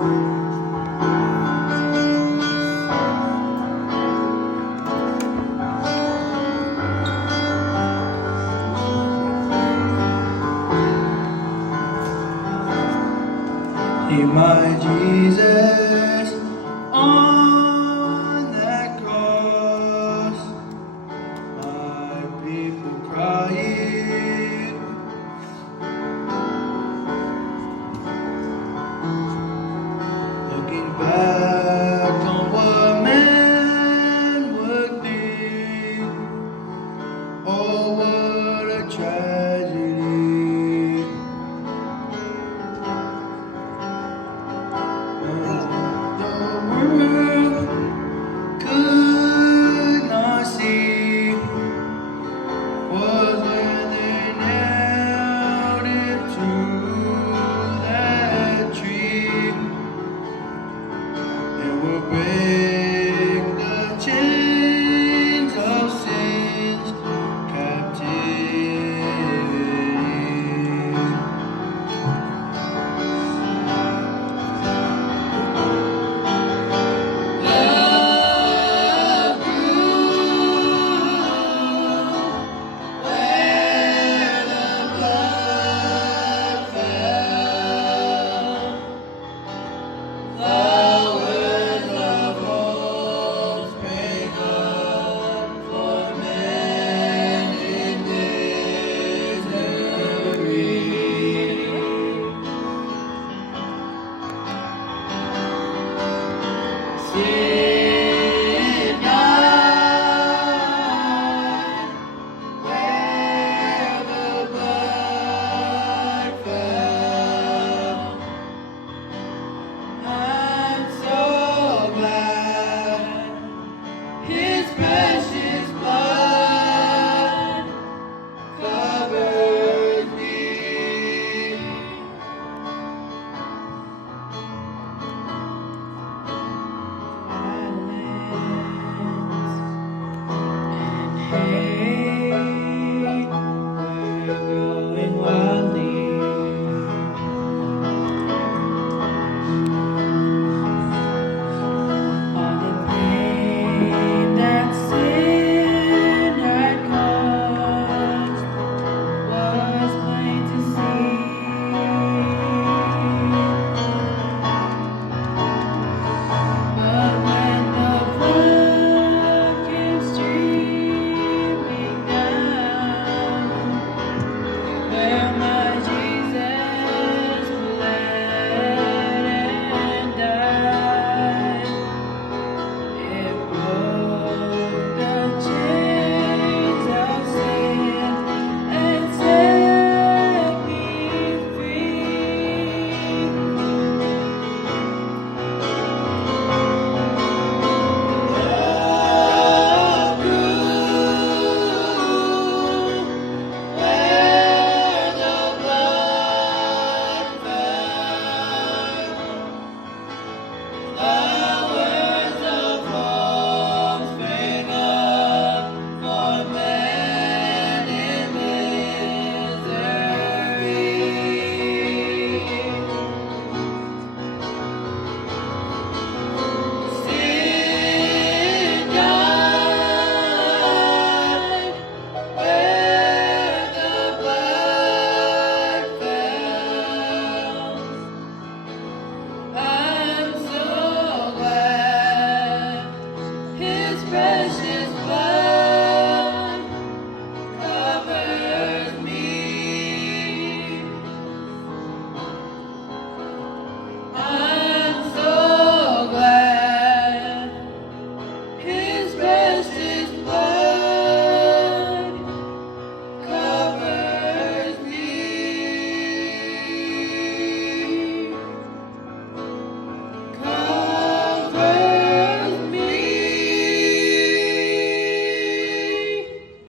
Hear my Jesus on that cross, my people crying, looking back on what man would be. Oh, what a tragedy. The world could not see was when they nailed him to that tree. It will break the chains of sin's captivity. Love grew where the blood fell. Flowers of hope spring up for men in misery.